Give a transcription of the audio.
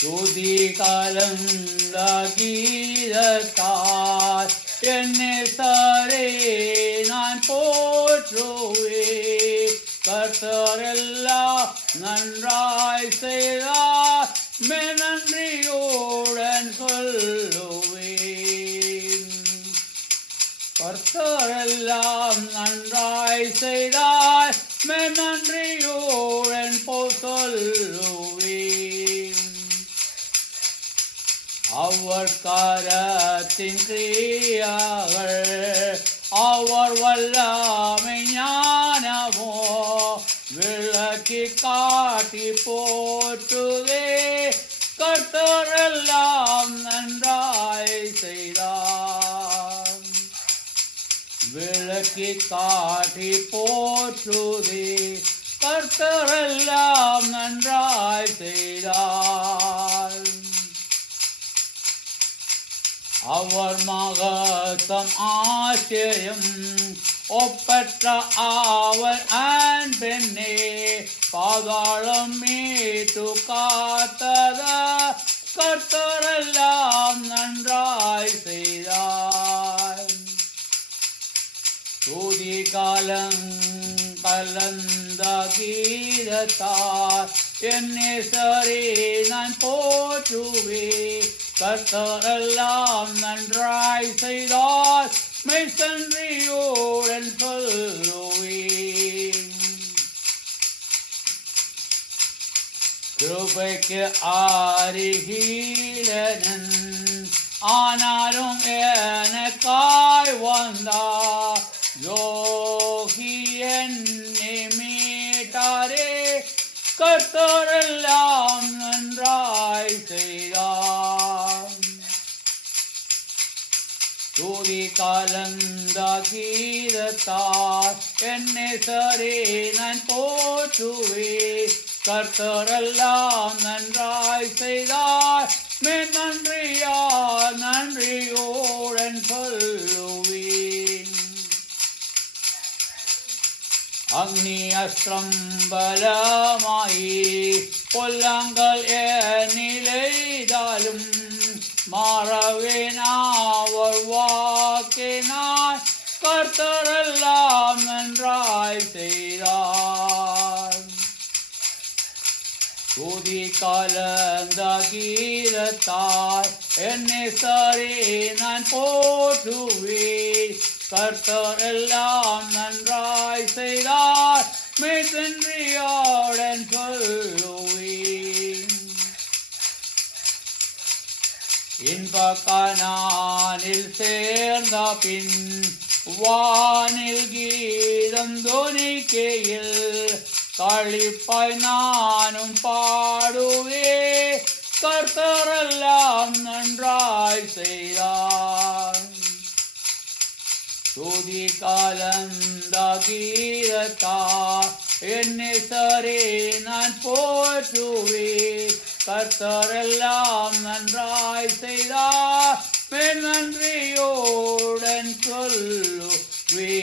துதி கலந்த கீதத்தால் என்னை சரே நான் போற்றுவே. கர்த்தரெல்லாம் நன்றாய் செய்தார் நன்றியோடன் சொல்லுவேன். கர்த்தரெல்லாம் நன்றாய் செய்தார் நன்றியோடன் சொல்லுவேன். அவர் கரத்தின் கிரியாகள் அவர் வல்லமை ஞானமோ விளக்கி காட்டி போற்றுதே. கர்த்தரெல்லாம் நன்றாய் செய்தார் விளக்கி காட்டி போற்றுதே. கர்த்தரெல்லாம் நன்றாய் செய்தார். அவர் மகத்தம் ஆச்சரியம் ஒப்பற்ற அவர் அன்பென்னே பாதாளம் மீட்டு காத்தத. கர்த்தரெல்லாம் நன்றாய் செய்தார். துதி கலந்த கீதத்தார் என்னை சரே நான் போற்றுவே. கர்த்தரெல்லாம் நன்றாய் செய்தார் மெய்சன்றியோடன் சொல்லுவேன். கிருபைக்கு ஆரிகீலனன் ஆனாலும் எனக்காய் வந்தார். யோகி என்னை மீட்டாரே. கர்த்தரெல்லாம் நன்றாய் செய்தார். துதி கலந்த கீதத்தார் என்னை சரே நான் போற்றுவே. கர்த்தரெல்லாம் நன்றாய் செய்தார் நன்றியோடன் சொல்லுவேன். அக்னி அஸ்திரம் பலமாயி பொல்லங்கள் நிலைதாலும் மாறவேன் அவர் வாக்கினாய். கர்த்தரெல்லாம் நன்றாய் செய்தார். துதி கலந்த கீதத்தார் என்னை சரே நான் போற்றுவே. கர்த்தரெல்லாம் நன்றாய் செய்தார் மெய்சன்றியோடன் சொல்லுவேன். இன்ப கனானில் சேர்ந்த பின் வானில் கீதம் தொனிக்கையில் களிப்பாய் நானும் பாடுவே. கர்த்தரெல்லாம் நன்றாய் செய்தார். துதி கலந்த கீதத்தார் என்னை சரே நான் போற்றுவே. கர்த்தரெல்லாம் நன்றாய் செய்தார் நன்றியோடன் சொல்லுவே.